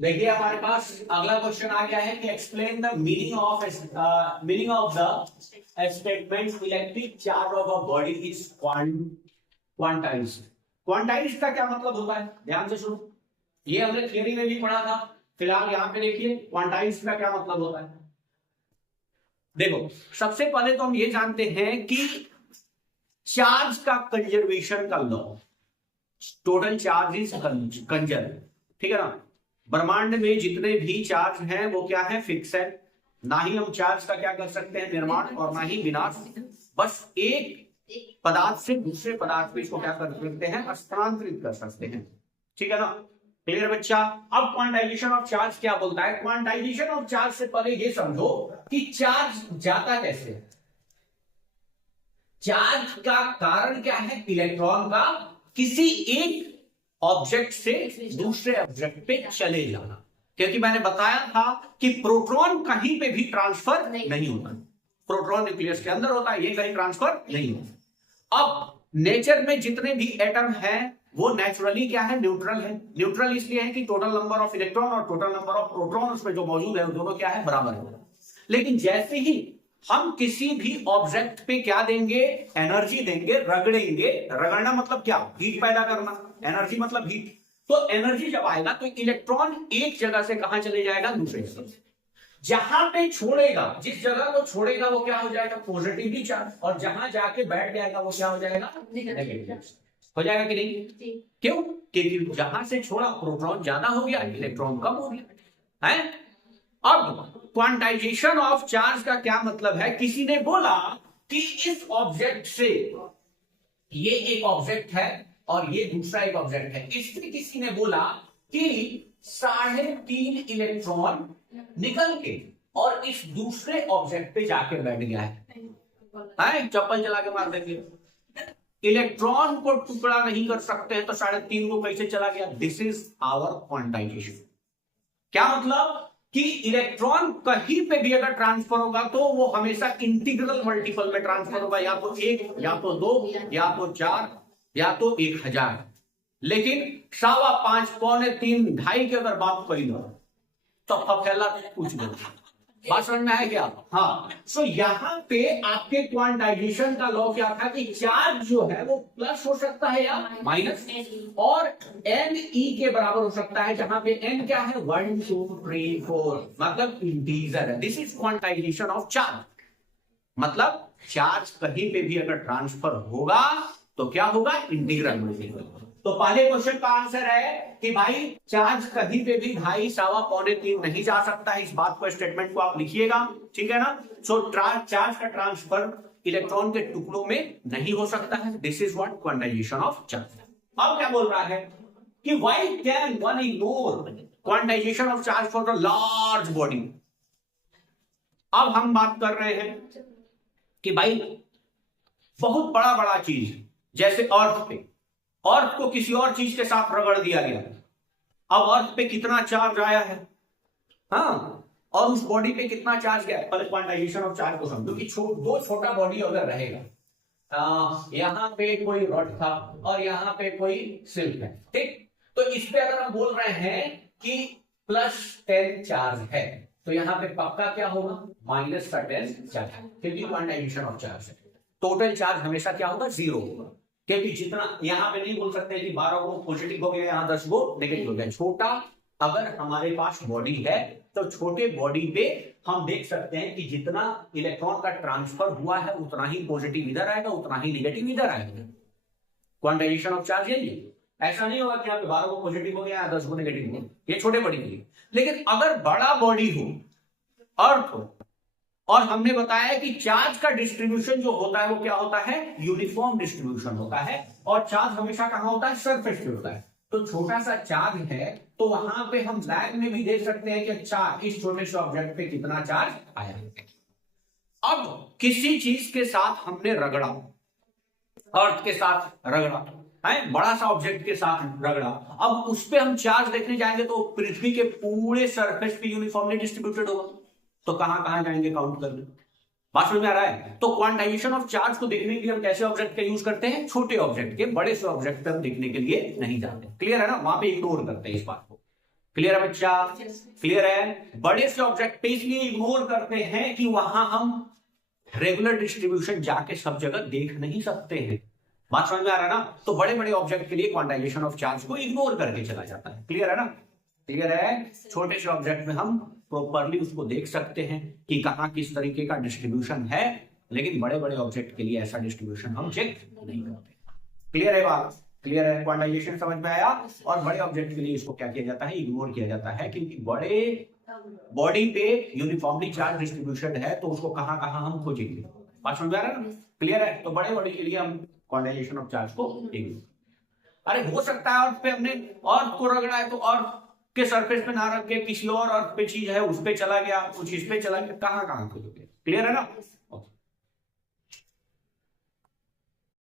देखिए हमारे पास अगला क्वेश्चन आ गया है कि explain the meaning of the statement electric charge of a body is quantized. Quantized का क्या मतलब होता है, ध्यान से सुनो। ये हमने थ्योरी में भी पढ़ा था। फिलहाल यहाँ पे देखिए क्वांटाइज्ड का क्या मतलब होता है। देखो सबसे पहले तो हम ये जानते हैं कि चार्ज का कंजर्वेशन का law, total charge is conserve, ठीक है ना। ब्रह्मांड में जितने भी चार्ज हैं वो क्या है, फिक्स है। ना ही हम चार्ज का क्या कर सकते हैं, निर्माण, और ना ही विनाश। बस एक पदार्थ से दूसरे पदार्थ में इसको क्या कर सकते हैं, हस्तांतरित कर सकते हैं, ठीक है ना। क्लियर बच्चा। अब क्वांटाइजेशन ऑफ चार्ज क्या बोलता है। क्वांटाइजेशन ऑफ चार्ज से पहले ये समझो कि चार्ज जाता कैसे। चार्ज का कारण क्या है, इलेक्ट्रॉन का किसी एक ऑब्जेक्ट से दूसरे ऑब्जेक्ट पे चले जाना। क्योंकि मैंने बताया था कि प्रोटॉन कहीं पे भी ट्रांसफर नहीं होता, प्रोटॉन न्यूक्लियस के अंदर होता है, ये कहीं ट्रांसफर नहीं होता। अब नेचर में जितने भी एटम हैं वो नेचुरली क्या है, न्यूट्रल है। न्यूट्रल इसलिए है कि टोटल नंबर ऑफ इलेक्ट्रॉन और टोटल नंबर ऑफ प्रोटॉन उसमें जो मौजूद है वो दोनों क्या है, बराबर है। लेकिन जैसे ही हम किसी भी ऑब्जेक्ट पे क्या देंगे, एनर्जी देंगे, रगड़ेंगे, रगड़ना मतलब क्या, हीट पैदा करना, एनर्जी मतलब हीट। तो एनर्जी जब आएगा तो इलेक्ट्रॉन एक जगह से कहां चले जाएगा, दूसरी जगह। जहां पे छोड़ेगा, जिस जगह को छोड़ेगा वो क्या हो जाएगा, पॉजिटिवली चार्ज, और जहां जाके बैठ जाएगा वो क्या हो जाएगा, नेगेटिव हो जाएगा कि नहीं। क्यों, क्योंकि जहां से छोड़ा प्रोटॉन ज्यादा हो गया, इलेक्ट्रॉन कम हो गया है। अब क्वांटाइजेशन ऑफ चार्ज का क्या मतलब है, किसी ने बोला कि इस ऑब्जेक्ट से, ये एक ऑब्जेक्ट है और ये दूसरा एक ऑब्जेक्ट है, इससे किसी ने बोला कि 3.5 इलेक्ट्रॉन निकल के और इस दूसरे ऑब्जेक्ट पे जाके बैठ गया है, चप्पल चला के मार देंगे। इलेक्ट्रॉन को टुकड़ा नहीं कर सकते हैं तो 3.5 को कैसे चला गया। This is our quantization. क्या मतलब कि इलेक्ट्रॉन कहीं पे भी अगर ट्रांसफर होगा तो वो हमेशा इंटीग्रल मल्टीपल में ट्रांसफर होगा, या तो 1, या तो 2, या तो 4, या तो 1000। लेकिन 5.25, 3.25, 2.5 की अगर बात करी ना तो फैला कुछ नहीं। बात समझ में है क्या। हाँ, सो यहाँ पे आपके क्वांटाइजेशन का लॉ क्या था कि चार्ज जो है वो प्लस हो सकता है या माइनस, और एन ई के बराबर हो सकता है, जहां पे एन क्या है, 1 2 3 4, मतलब इंटीजर है। This is quantization of charge. मतलब चार्ज कहीं पे भी अगर ट्रांसफर होगा तो क्या होगा, इंटीग्रल में। तो पहले क्वेश्चन का आंसर है कि भाई चार्ज कहीं पे भी 2.5, 2.25, 3 नहीं जा सकता है। इस बात को, स्टेटमेंट को आप लिखिएगा, ठीक है ना। सो चार्ज का ट्रांसफर इलेक्ट्रॉन के टुकड़ों में नहीं हो सकता है। This is what quantization of charge. अब क्या बोल रहा है कि why can one ignore quantization of charge for the large body. अब हम बात कर रहे हैं कि भाई बहुत बड़ा बड़ा चीज जैसे अर्थ पे, अर्थ को किसी और चीज के साथ रगड़ दिया गया, अब अर्थ पे कितना चार्ज आया है, हाँ, और उस बॉडी पे कितना चार्ज गया। पहले क्वांटाइजेशन ऑफ चार्ज को समझो कि दो छोटा बॉडी अगर रहेगा, यहां पे कोई रॉड था और यहां पे कोई सिल्क है, ठीक। तो इस पे अगर हम बोल रहे हैं कि +10 चार्ज है तो यहां पे पक्का क्या होगा, -10 चार्ज, क्योंकि क्वांटाइजेशन ऑफ चार्ज है। टोटल चार्ज हमेशा क्या होगा, 0 होगा। क्योंकि जितना यहां पे नहीं बोल सकते कि 12 को पॉजिटिव हो गया, यहां 10 को नेगेटिव हो गया। छोटा अगर हमारे पास बॉडी है तो छोटे बॉडी पे हम देख सकते हैं कि जितना इलेक्ट्रॉन का ट्रांसफर हुआ है उतना ही पॉजिटिव इधर आएगा, उतना ही नेगेटिव इधर आएगा। क्वांटाइजेशन ऑफ चार्ज यही है। ऐसा नहीं होगा कि यहाँ पे 12 को पॉजिटिव हो गया, 10 को नेगेटिव हो गया, ये छोटे बॉडी के लिए। लेकिन अगर बड़ा बॉडी हो, अर्थ हो, और हमने बताया कि चार्ज का डिस्ट्रीब्यूशन जो होता है वो क्या होता है, यूनिफॉर्म डिस्ट्रीब्यूशन होता है, और चार्ज हमेशा कहां होता है, सरफेस पे होता है। तो छोटा सा चार्ज है तो वहां पे हम लैब में भी देख सकते हैं कि अच्छा इस छोटे से ऑब्जेक्ट पे कितना चार्ज आया है। अब किसी चीज के साथ हमने रगड़ा, अर्थ के साथ रगड़ा है, बड़ा सा ऑब्जेक्ट के साथ रगड़ा, अब उस पे हम चार्ज देखने जाएंगे तो पृथ्वी के पूरे सरफेस पे यूनिफॉर्मली डिस्ट्रीब्यूटेड होगा। तो कहां कहां जाएंगे काउंट करने, बात समझ में आ रहा है। तो क्वांटाइजेशन ऑफ चार्ज को देखने के लिए हम कैसे ऑब्जेक्ट का यूज करते हैं, छोटे ऑब्जेक्ट के, बड़े से ऑब्जेक्ट पर देखने के लिए नहीं जाते। क्लियर है ना, वहां पे इग्नोर करते हैं इस बात को। क्लियर है बच्चा? क्लियर है? बड़े से ऑब्जेक्ट पे इसलिए इग्नोर करते हैं कि वहां हम रेगुलर डिस्ट्रीब्यूशन जाके सब जगह देख नहीं सकते हैं। बात समझ में आ रहा है ना? तो बड़े बड़े ऑब्जेक्ट के लिए क्वांटाइजेशन ऑफ चार्ज को इग्नोर करके चला जाता है। क्लियर है ना? क्लियर है? छोटे से ऑब्जेक्ट में हम प्रॉपरली उसको देख सकते हैं कि कहां किस तरीके का डिस्ट्रीब्यूशन है, लेकिन बड़े बड़े ऑब्जेक्ट के लिए ऐसा डिस्ट्रीब्यूशन हम चेक नहीं करते। क्लियर है बात? क्लियर है? क्वांटाइजेशन समझ में आया? और बड़े ऑब्जेक्ट के लिए इसको क्या किया जाता है? इग्नोर किया जाता है, क्योंकि बड़े बॉडी पे यूनिफॉर्मली चार्ज डिस्ट्रीब्यूशन है, तो उसको कहां कहां हम खोजेंगे। बात समझ में आ रहा है ना? क्लियर है? तो बड़े बॉडी के लिए हम क्वांटाइजेशन ऑफ चार्ज को इग्नोर। अरे हो सकता है अर्थ पे हमने अर्थ को रगड़ा है, तो अर्थ के सरफेस पे ना रख के किसी और अर्थ पे चीज है उस पे चला गया, कुछ इस पे चला गया, कहां कहां खोजोगे। क्लियर है ना?